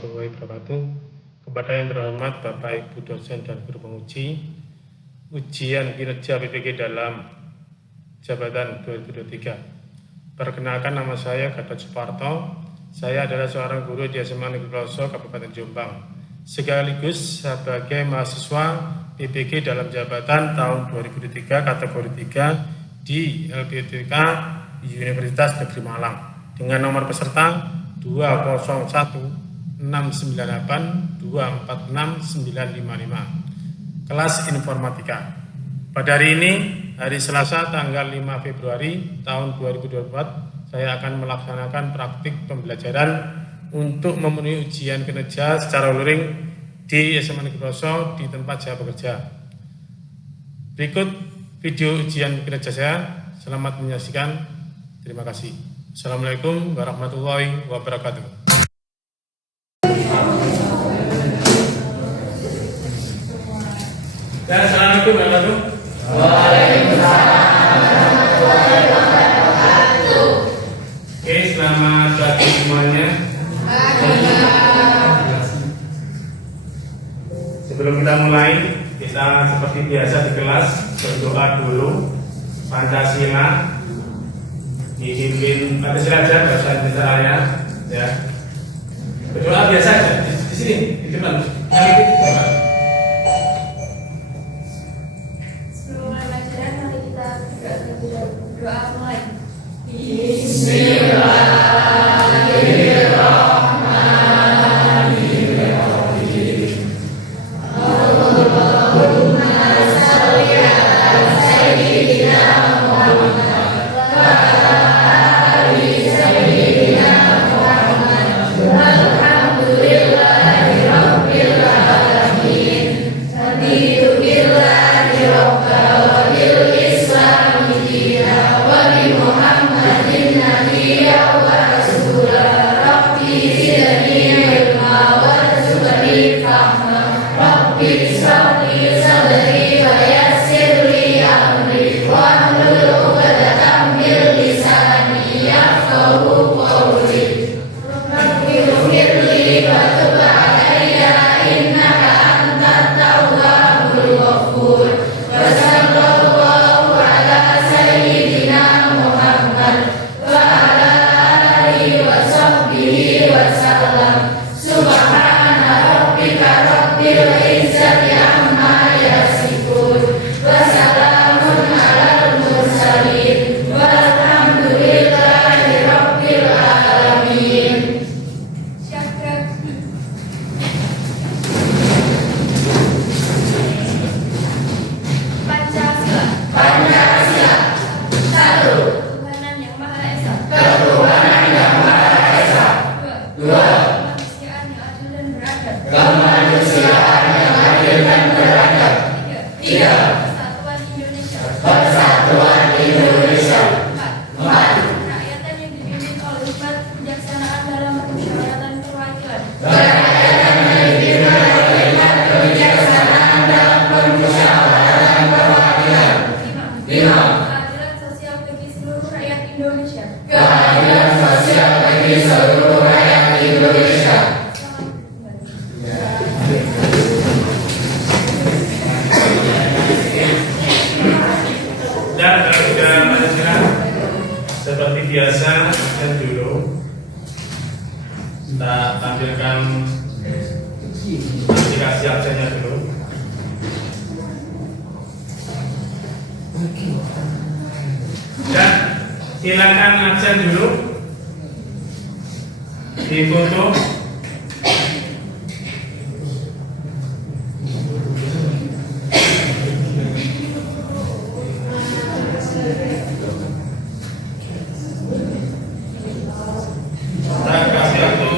warahmatullahi wabarakatuh. Kepada yang terhormat Bapak Ibu dosen dan guru penguji, ujian kinerja PPG dalam jabatan 2023. Perkenalkan, nama saya Gatot Suparto. Saya adalah seorang guru di SMA Negeri Ploso, Kabupaten Jombang, sekaligus sebagai mahasiswa PPG dalam jabatan tahun 2023 kategori 3 di LPTK Universitas Negeri Malang dengan nomor peserta 2016982469955 kelas informatika. Pada hari ini, hari Selasa tanggal 5 Februari tahun 2024, saya akan melaksanakan praktik pembelajaran untuk memenuhi ujian kinerja secara luring di SMA Negeri Ploso di tempat saya bekerja. Berikut video ujian kinerja saya. Selamat menyaksikan. Terima kasih. Assalamualaikum warahmatullahi wabarakatuh. Dan assalamualaikum warahmatullahi wabarakatuh. Waalaikumsalam warahmatullahi wabarakatuh. Oke, selamat pagi semuanya. Sebelum kita mulai, kita seperti biasa di kelas berdoa dulu. Pancasila dipimpin Pancasila aja, bahasa Indonesia Raya, ya. Berdoa biasa aja di sini, di depan. Sebelum mulai pelajaran, mari kita berdoa mulai. Keadilan sosial bagi seluruh rakyat Indonesia. Keadilan sosial bagi seluruh rakyat Indonesia. Dan kalau sudah menjelaskan seperti biasa, dan dulu kita tampilkan aplikasi absennya dulu. Dan silakan absen dulu di foto. Kita kasih waktu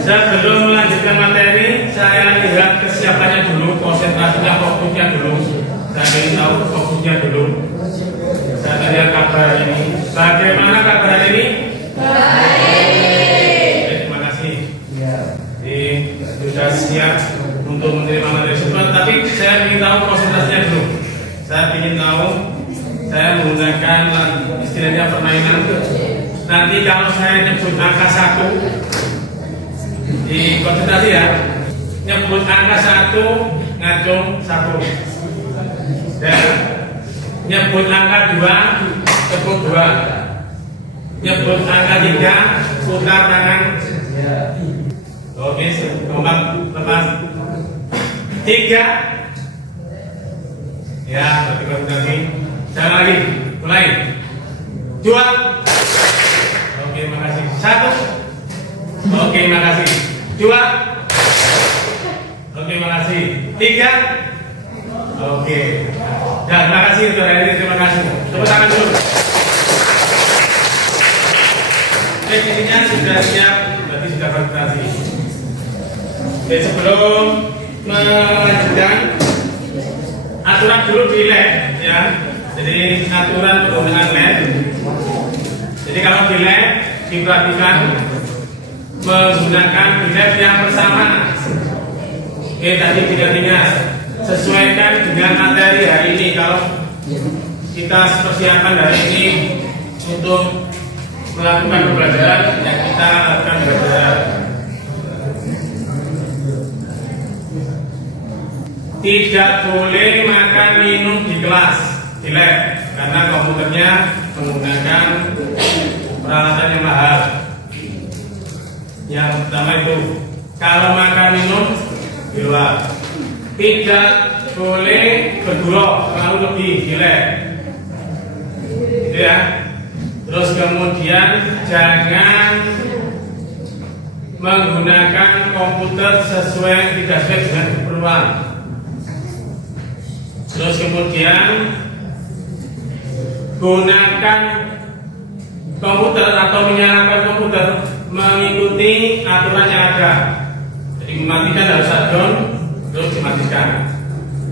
sebelum melanjutkan materi, saya lihat kesiapannya dulu, konsentrasinya, fokusnya dulu. Saya ingin tahu fokusnya dulu. Saya lihat kabar ini. Bagaimana kabar ini? Baik. Terima kasih. Sudah siap untuk menerima materi tersebut, tapi saya ingin tahu konsentrasinya dulu. Saya ingin tahu, saya menggunakan istilahnya permainan. Nanti kalau saya nyebut angka 1 di konsentrasi ya, nyebut angka 1 ngacung 1, dan nyebut angka 2 tepuk 2, nyebut angka 3 putar tangan. Oke, kompak lepas 3 ya, berarti konsentrasi. Jangan lagi, mulai 2. Oke, makasih. 1. Oke, makasih. 2. Oke, makasih. 3. Oke. Ya, terima kasih untuk hari ini. Terima kasih. Tepuk tangan dulu. Tekniknya sudah siap, berarti sudah konsentrasi. Oke, sebelum melanjutkan, aturan dulu di lab ya. Jadi aturan penggunaan lab. Jadi kalau di lab diperhatikan menggunakan di lab yang bersama. Oke, tadi tidak ingat, sesuaikan dengan materi hari ini. Kalau kita persiapan hari ini untuk melakukan pembelajaran, yang kita lakukan pembelajaran. Tidak boleh makan minum di kelas, di lab, karena komputernya menggunakan peralatan yang mahal. Yang pertama itu, kalau makan minum di luar. Tidak boleh bergurau terlalu lebih di lab, gitu ya. Terus kemudian jangan menggunakan komputer sesuai tidak sesuai dengan keperluan. Terus kemudian gunakan komputer atau menyalakan komputer mengikuti aturan yang ada. Jadi mematikan harus shutdown, terus dimatikan.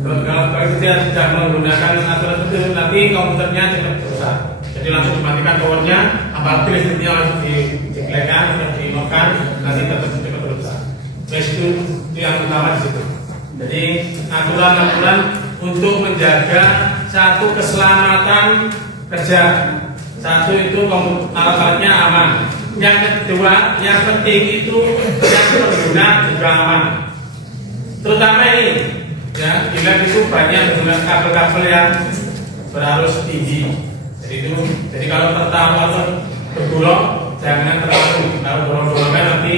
Kalau kita tidak menggunakan aturan itu, nanti komputernya cepat rusak. Jadi langsung dimatikan powernya, apalagi listriknya langsung diceklekan, sudah dimatikan, nanti tetap cepat rusak. Itu yang utama di situ. Jadi aturan-aturan untuk menjaga satu keselamatan kerja, satu itu alat-alatnya aman. Yang kedua, yang penting itu yang pengguna juga aman. Terutama ini, ya, di lab itu banyak menggunakan kabel-kabel yang berarus tinggi. Jadi kalau tertawa atau bergulung, jangan terlalu. Kalau bolong-bolongkan nanti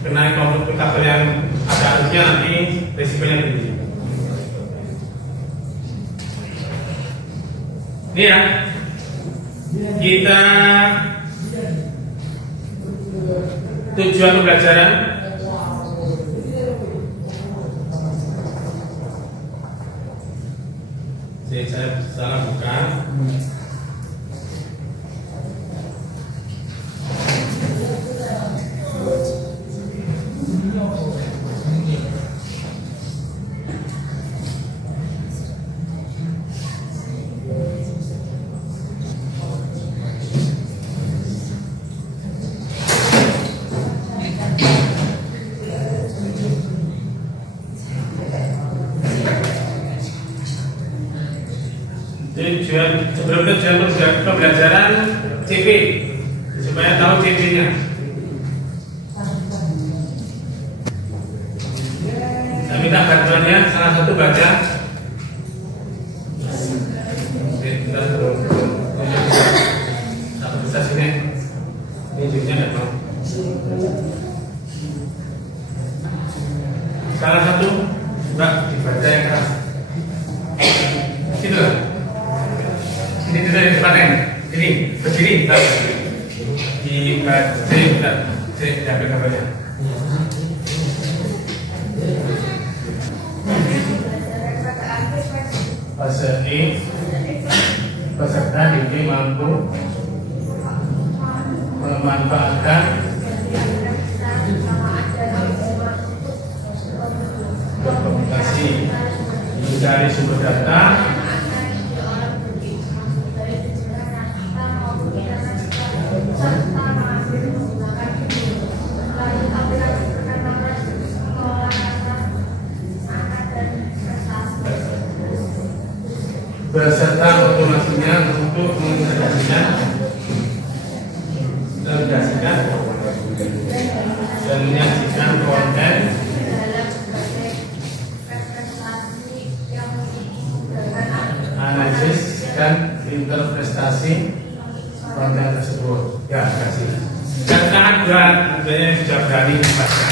kena komputer kabel yang ada arusnya, nanti risikonya tinggi. Ini ya, kita tujuan pembelajaran. Saya salah buka. Sebelum tujuan pembelajaran CP, supaya tahu CP-nya. Saya minta bantuannya, salah satu baca. Satu besar sini. Ini juga tidak mau. Salah satu, Mbak, dibaca yang keras. Gitu lah. Ini sudah di depannya. Ini berdiri. Di saya ambil gambarnya. Fase E, peserta didik mampu memanfaatkan berkomunikasi dari sumber data beserta otomasinya untuk mengintegrasikan dan menyajikan konten analisis dan interpretasi konten tersebut. Ya, terima kasih. Dan sangat berat, tentunya sudah berani membaca.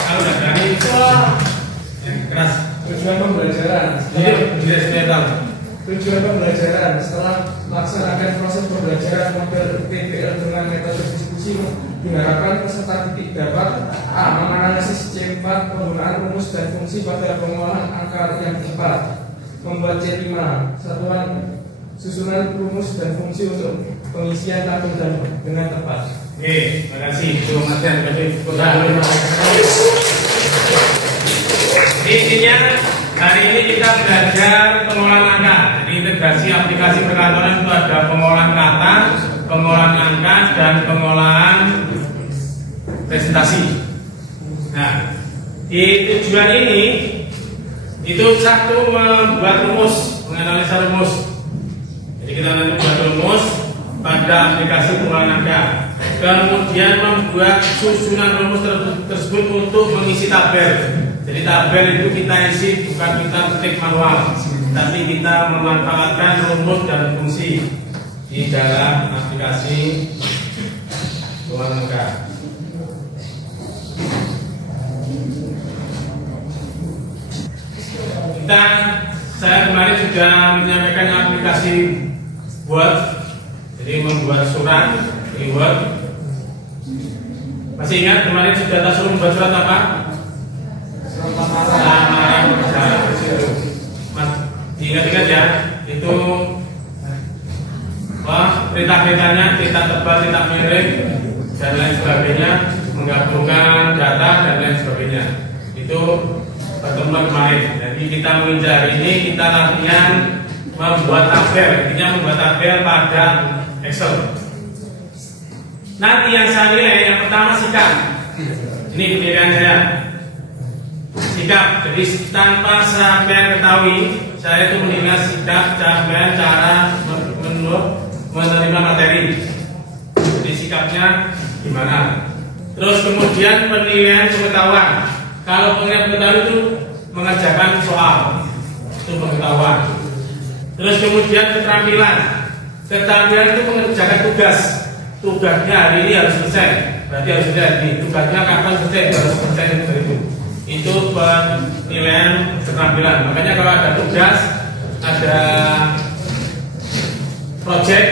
Kalau sudah berani itu yang keras. Tujuan pembelajaran. Tujuan pembelajaran setelah melaksanakan proses pembelajaran model PBL dengan metode diskusi diharapkan peserta didik dapat a. menganalisis C4 penggunaan rumus dan fungsi pada pengolahan angka yang tepat, membuat C5 satuan susunan rumus dan fungsi untuk pengisian tabel dengan tepat. Oke, terima kasih. Terima kasih. Intinya hari ini kita belajar pengolahan angka. Jadi integrasi aplikasi perkantoran itu ada pengolahan kata, pengolahan angka, dan pengolahan presentasi. Nah, di tujuan ini itu satu membuat rumus, menganalisa rumus. Jadi kita nanti membuat rumus pada aplikasi pengolahan angka. Kemudian membuat susunan rumus tersebut untuk mengisi tabel. Jadi tabel itu kita isi bukan kita ketik manual, tapi kita memanfaatkan rumus dan fungsi di dalam aplikasi pengolahan angka. Saya kemarin sudah menyampaikan aplikasi Word, jadi membuat surat di Word. Masih ingat kemarin sudah suruh membuat surat apa? Lamaran pekerjaan. Mas, diingat-ingat ya, itu perintah-perintahnya, tinta tebal, tinta miring, dan lain sebagainya, menggabungkan data dan lain sebagainya. Itu pertemuan kemarin. Jadi kita menginjak ini, kita latihan membuat tabel, intinya membuat tabel pada Excel. Nanti yang saya nilai, yang pertama sikap. Ini penilaian saya. Sikap, jadi tanpa sampai ketahui, saya itu menilai sikap dan cara menerima materi. Jadi sikapnya gimana? Terus kemudian penilaian pengetahuan. Kalau penilaian pengetahuan itu mengerjakan soal, itu pengetahuan. Terus kemudian keterampilan. Keterampilan itu mengerjakan tugas. Tugasnya hari ini harus selesai. Berarti harus selesai. Tugasnya kapan selesai? Harus selesai itu. Itu penilaian keterampilan. Makanya kalau ada tugas, ada project,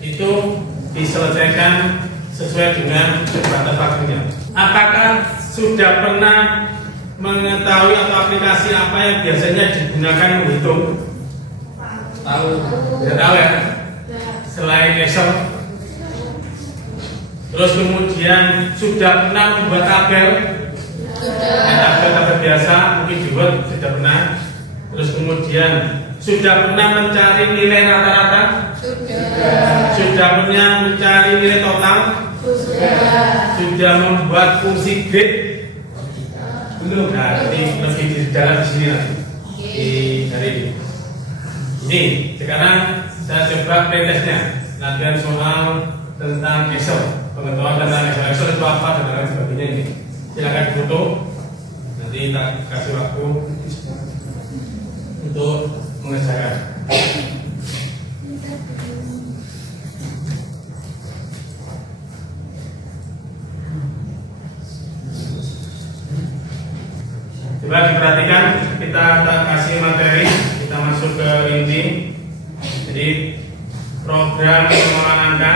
itu diselesaikan sesuai dengan batas waktunya. Apakah sudah pernah mengetahui atau aplikasi apa yang biasanya digunakan menghitung? Tahu. Sudah tahu ya? Selain Excel. Terus kemudian sudah pernah membuat tabel? Tabel biasa, mungkin di Word sudah pernah. Terus kemudian sudah pernah mencari nilai rata-rata? Sudah pernah mencari nilai total? Sudah membuat fungsi grade? Belum. Nah, ini lebih di dalam di sini nanti di hari ini. Ini sekarang saya coba pretestnya, latihan soal tentang Excel, pengetahuan tentang Excel itu apa dan lain sebagainya ini. Silakan foto, nanti kita kasih waktu untuk mengerjakan. Coba diperhatikan, kita kasih materi, kita masuk ke inti. Jadi program pengolahan angka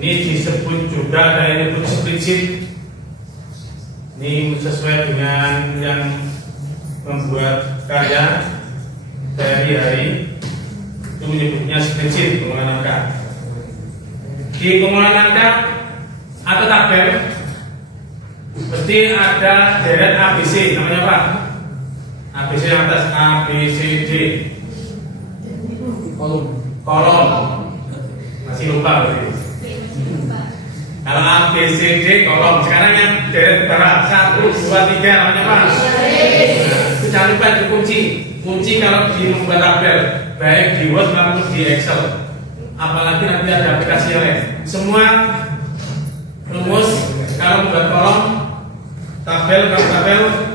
ini disebut juga ada yang disebut spreadsheet. Ini sesuai dengan yang membuat karya sehari-hari, itu menyebutnya spreadsheet pengolahan angka. Di pengolahan angka atau tabel pasti ada deret ABC, namanya apa? ABC yang atas A, B, C, D. Kolom. Masih lupa berarti. Kalau A, B, C, D kolom. Sekarang yang deret bawah 1, 2, 3 namanya apa? Nah, jangan lupa itu kunci kalau di membuat tabel baik di Word maupun di Excel, apalagi nanti ada aplikasi yang lain. Semua rumus kalau membuat kolom tabel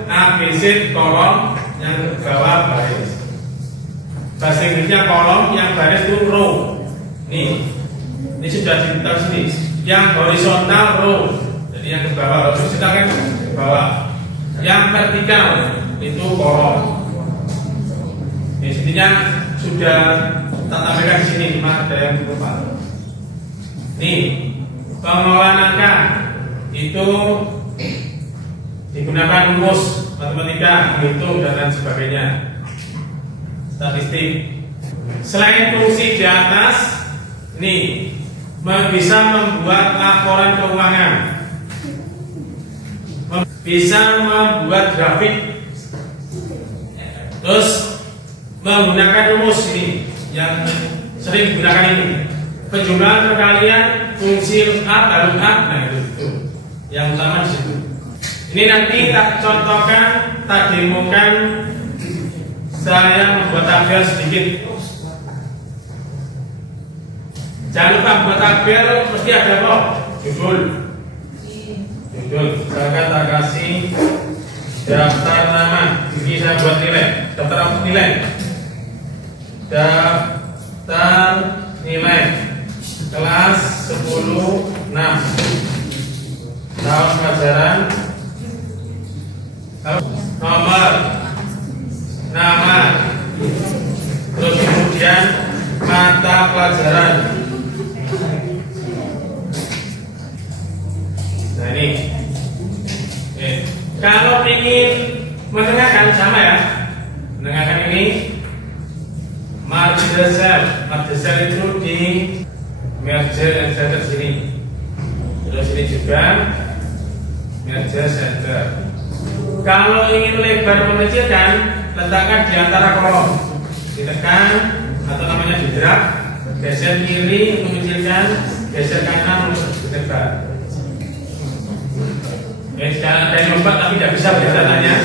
A, B, C, kolom yang ke bawah baris. Bahasa Inggrisnya kolom, yang baris itu row. Nih, ini sudah ditaruh sini. Yang horizontal row, jadi yang ke bawah, terus kita kan ke bawah. Yang vertikal itu kolom. Ini intinya sudah kita tampilkan di sini, cuma ada yang lupa. Nih, pengelolaan angka itu digunakan rumus matematika, hitung dan lain sebagainya, statistik. Selain fungsi di atas, nih bisa membuat laporan keuangan, bisa membuat grafik, terus menggunakan rumus ini yang sering digunakan ini, penjumlahan perkalian, fungsi lookup, lookup, nah itu yang utama di situ. Ini nanti tak contohkan, tak demokan, saya membuat tabel sedikit. Jangan lupa buat tabel mesti ada apa? Judul. Saya tak kasih daftar nama. Ini saya buat nilai. Daftar nilai. Daftar nilai kelas 10-6. Tahun pelajaran, nomor, nama, terus kemudian mata pelajaran. Nah ini, kalau ingin menengahkan sama ya, menengahkan ini margin cell itu di merger and center sini, terus ini juga merger center. Kalau ingin lebar mengecilkan, letakkan di antara kolom, ditekan atau namanya di drag, geser kiri untuk mengecilkan, geser kanan untuk dilebar. Sekarang ada yang lompat tapi tidak bisa berdatanya.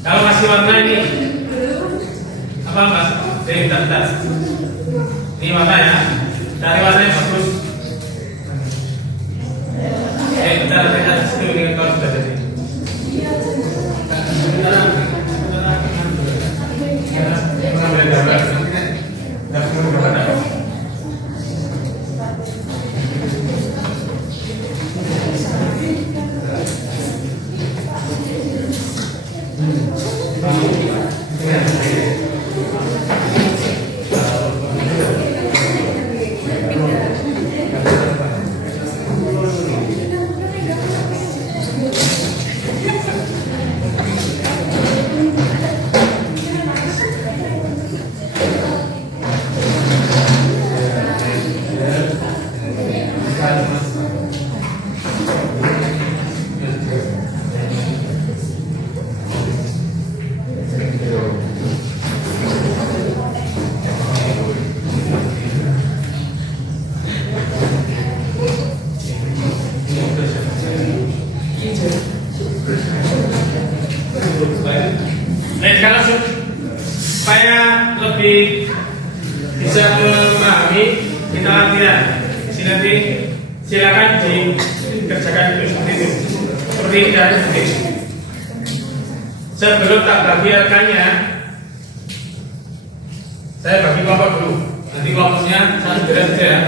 Kalau kasih warna ini apa mas? Bentar. Ini warna ya. Cari warna yang bagus. Bentar, situ ini kalau sudah jadi. Sekarang supaya lebih bisa memahami, kita latihan. Di nanti silakan dikerjakan itu seperti itu. Seperti ini dan seperti itu. Sebelum tak bagi angkanya, saya bagi kelompok dulu. Nanti kelompoknya satu beres saja ya.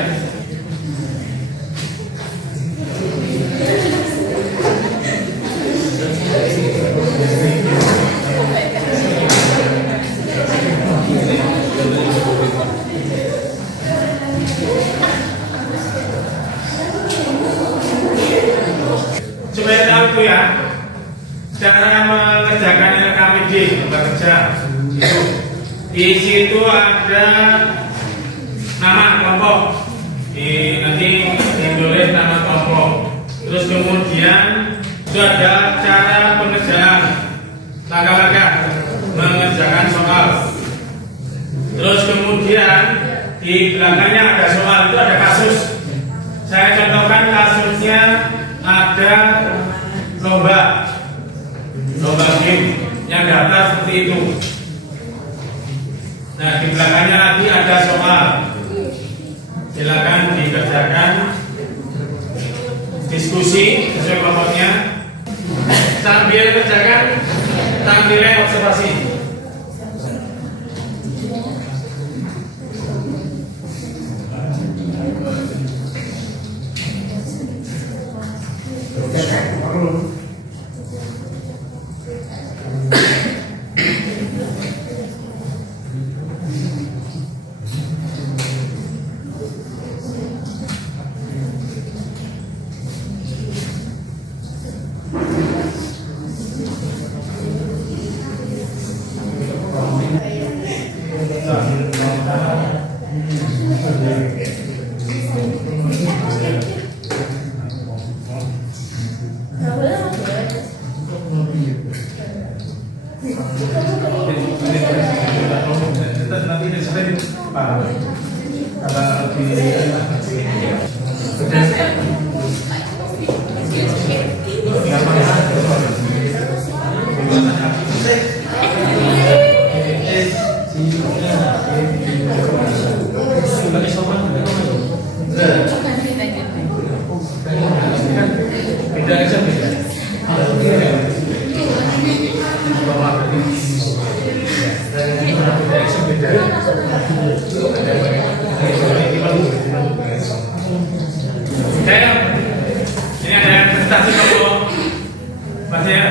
Supaya tahu ya, cara mengerjakan LKPD bekerja. Di situ ada nama kelompok, nanti ditulis nama kelompok. Terus kemudian itu ada cara pengerjaan, langkah-langkah mengerjakan soal. Terus kemudian di belakangnya ada soal, itu ada kasus. Saya contohkan kasusnya ada kelompoknya sambil kerjakan nilai observasi. Ini ada presentasi kelompok Mas ya.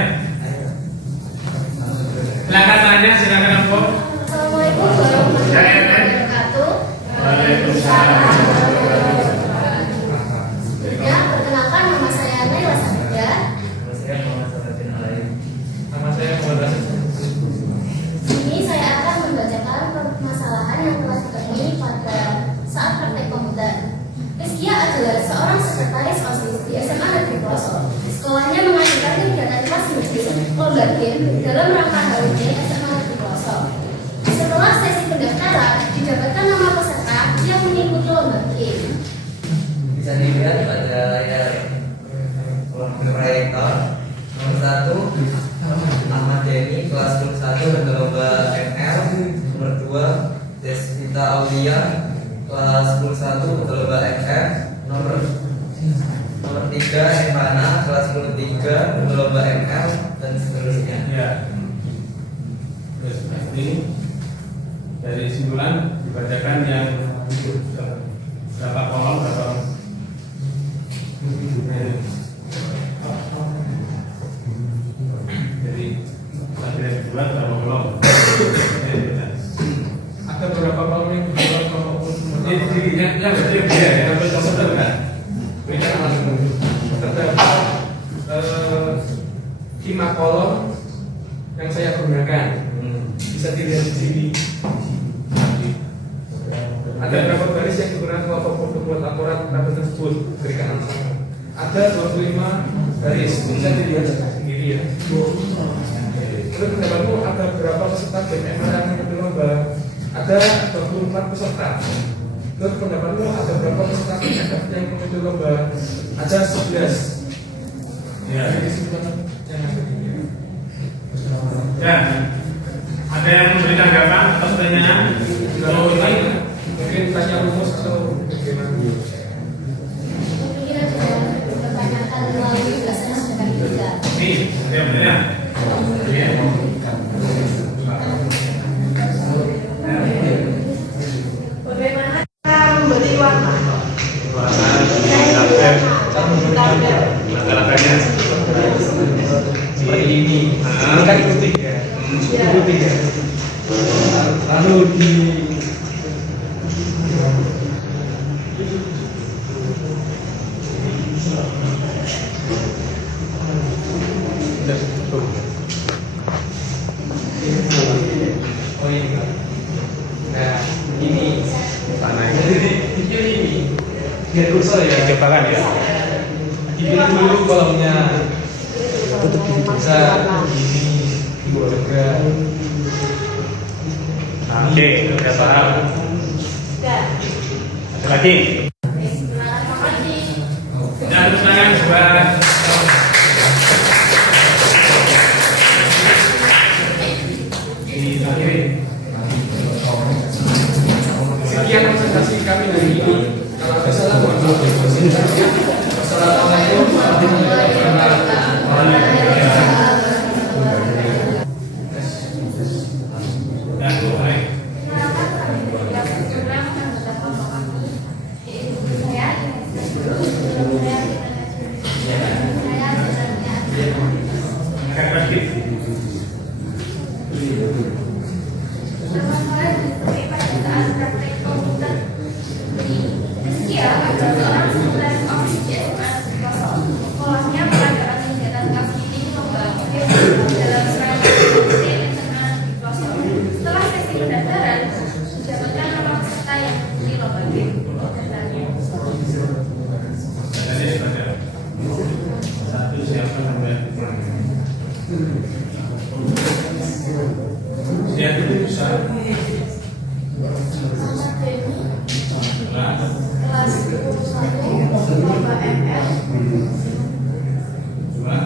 Silakan tanya, silakan kelompok. Assalamualaikum warahmatullahi wabarakatuh. Waalaikumsalam. Ya, perkenalkan nama saya Naila Sabda. Nama saya Muhammad. Ini saya akan membacakan permasalahan yang telah ditemui pada saat praktek komputer. Rizkia adalah seorang sekretaris OSIS di SMA Negeri Pelosok. Sekolahnya mengajukan kegiatan kelas medis lomba game dalam rangka HUT SMA Negeri Pelosok. Setelah sesi pendaftaran, didapatkan nama peserta yang mengikuti lomba game. Bisa dilihat pada layar proyektor. Nomor 1 Ahmad Denny kelas 1 pada lomba ML. Nomor 2 Desvita Aulia kelas 1 pada lomba MF. Nomor 3 Evana kelas 3 pada lomba ML dan seterusnya. Ya. Terus ini dari simpulan dibacakan yang berapa kolom, berapa jadi bagian kedua berapa kolom. Ada beberapa kolom yang dibuat kelompok Ini dirinya yang kecil dia ya, tapi komputer kan. terdapat 5 kolom yang saya gunakan. Bisa dilihat di sini. Ada berapa baris yang digunakan kelompok untuk membuat laporan tabel tersebut? Berikan angka. Ada 25 baris. Bisa dilihat sendiri ya. Terus pendapatmu ada berapa peserta BMR yang mengikuti lomba? Ada 24 peserta. Terus pendapatmu ada berapa peserta BMR yang mengikuti lomba? Ada 11. Ya. Jadi kesimpulan yang ada di sini. Ya. Ada yang memberi tanggapan atau pertanyaan? Kalau ini Mungkin tanya rumus atau bagaimana? Mungkin ada pertanyaan melalui belasan sedangkan juga. nih, ada yang bertanya? Iya. Bagaimana cara memberi warna? Langkah-langkahnya Seperti ini. Ini kan ikuti ya. Ikuti ya. Lalu di oh ini. Nah, ini tanah jadi dipilih ini. Biar kursor ya. Diciptakan ya. Dipilih dulu kolomnya. Bisa ini juga. Oke, sudah paham. Ada lagi? Dan terus tangan buat Sekian presentasi kami hari ini. Kalau ada salah, mohon maaf. Wassalamualaikum warahmatullahi wabarakatuh. Agak sedikit. Permasalahan seperti pada saat praktek komputer di Rizkia adalah seorang sekretaris office di SMA Negeri Pelosok. Sekolahnya pelajaran kegiatan kasih lomba dalam serangkaian kompetensi SMA Negeri Pelosok. Setelah sesi pendaftaran, mendapatkan nama peserta yang di lomba pendaftarannya. Satu siapa sampai dia itu bisa Muhammad Denny, nah, kelas 1 lomba ML. dua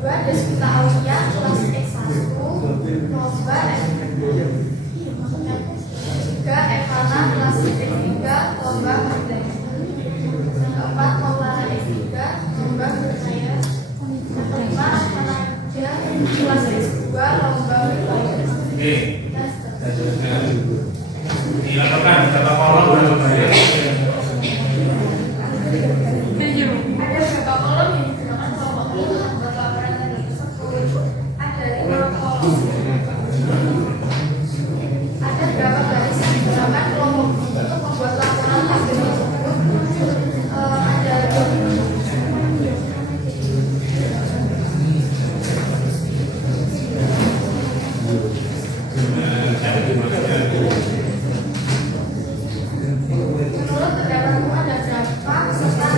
2 Desvita Aulia, kelas S1 lomba ML. 3 Evana, kelas S3 lomba Merdeka. Yang keempat Maulana S3 lomba Berkaya. Yang kelima Asmana Dia, kelas S2 lomba Wilayah. oke. Dilaporkan berapa kolom berapa banyak? Ada beberapa kolom yang digunakan kelompok ini untuk membuat laporan tadi tersebut. Ada 5 kolom. Ada beberapa garis yang digunakan kelompok ini untuk membuat laporan tadi tersebut. Ada 2. Menurut pendapatmu ada berapa peserta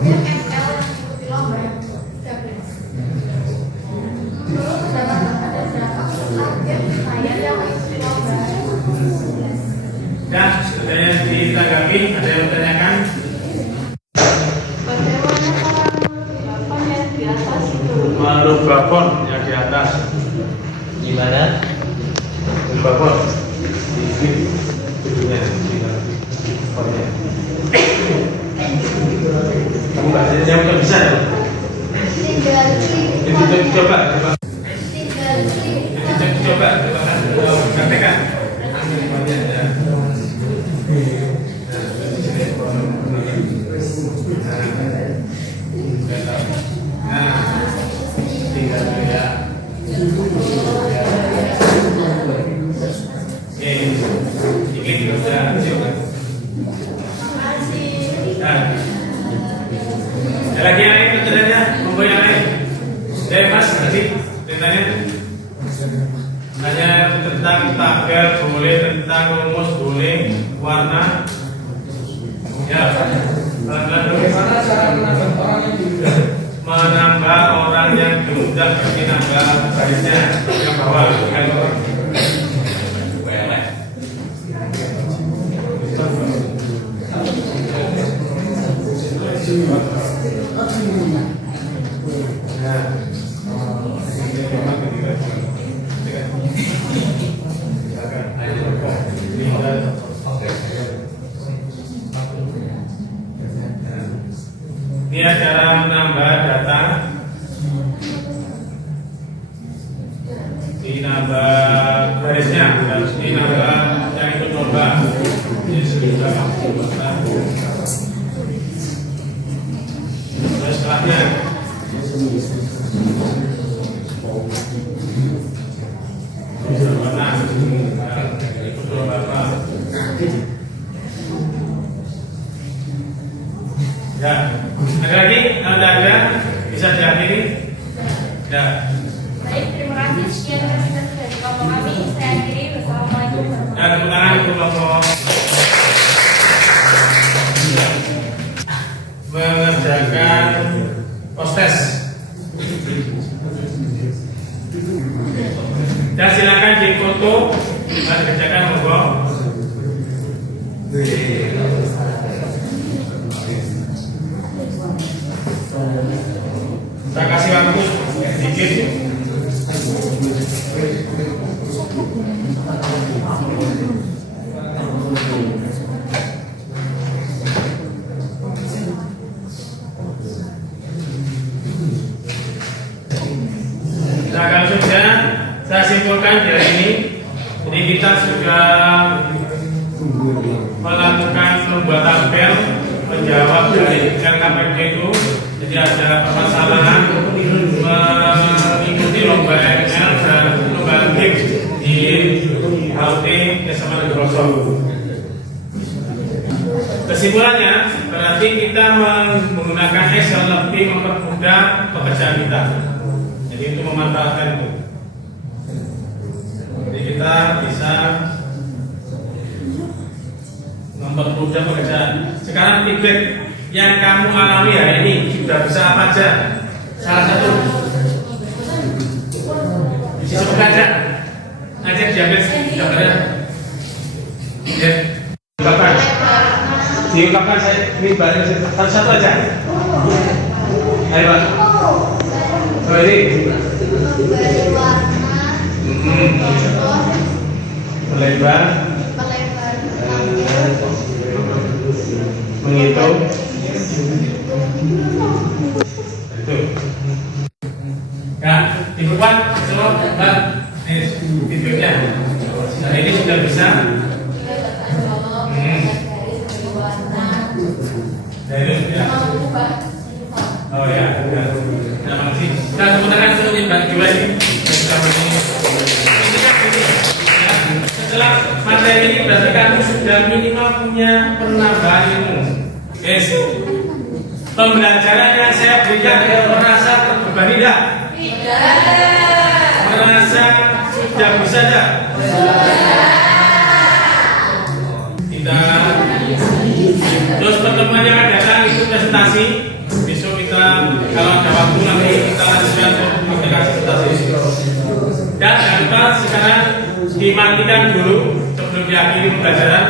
game ML yang mengikuti lomba yang 13? Menurut pendapatmu ada berapa peserta game layar yang mengikuti lomba? Dan sebenarnya ditanggapi ada yang bertanyakan? Bagaimana cara mengubah yang di atas itu? Merubah font yang di atas. Gimana? Merubah font. Di videonya, di fontnya. Kamu nggak nggak bisa ya? Tinggal klik Jadi coba. tinggal klik Coba praktekkan. Tinggal ya. Oke, ini juga coba. Ada lagi yang lain pertanyaannya? Monggo yang lain. Mas, tadi pertanyaannya hanya tentang tabel boleh, tentang rumus boleh, warna. Ya, Bagaimana cara menambah orang yang diundang? menambah orang yang diundang berarti nambah barisnya yang bawah kan. Ini cara menambah data, dinambah garisnya, harus dinambah yang ikut lomba. Ini sudah terus setelahnya warna ikut lomba apa? Ya, ada lagi? Ada bisa diakhiri? Ya. Baik, terima kasih. Sekian presentasi dari kelompok kami. Saya akhiri. Wassalamualaikum warahmatullahi Dan tepuk tangan untuk kelompok mengerjakan postes. Dan silakan difoto dan dikerjakan monggo. Saya kasih waktu sedikit. Nah, kalau sudah saya simpulkan di hari ini, jadi kita sudah melakukan lomba tabel menjawab dari LKPD itu. Jadi ada permasalahan kesimpulannya berarti kita menggunakan Excel lebih mempermudah pekerjaan kita. Jadi untuk memanfaatkan itu, jadi kita bisa mempermudah pekerjaan. Sekarang feedback yang kamu alami hari ini sudah bisa apa aja? Salah satu disebutkan aja. Ngajak diambil gambarnya. Ya, diungkapkan. Diungkapkan saya ini balik satu aja. Ayo Pak. Sorry. Memberi warna, Melebar. melebar, Menghitung. Itu. Nah, diperkuat semua Mbak. Ini videonya. Nah, ini sudah bisa. Nah, ini sudah. Oh ya, sudah. Terima kasih. Nah, sementara semuanya Mbak Jiwa ini. Setelah materi ini berarti kamu sudah minimal punya penambahan ilmu. Yes. Pembelajaran yang saya berikan merasa terbebani tidak? Merasa sudah bisa tidak? Kita terus pertemuan yang akan datang itu presentasi. Besok kita kalau ada waktu nanti kita lanjutkan aplikasi presentasi. Dan jangan lupa sekarang dimatikan dulu sebelum diakhiri pembelajaran.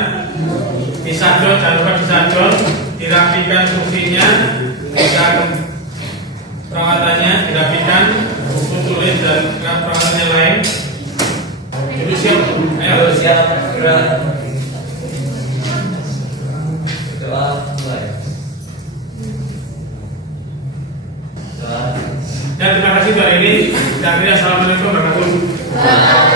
Disadon, jangan lupa disadon, dirapikan fungsinya, bisa perawatannya dirapikan, buku tulis dan peralatannya lain. Itu siap? Ayo Siap. Gerak. Doa mulai. Doa. Dan terima kasih untuk hari ini. Dan assalamualaikum warahmatullahi wabarakatuh.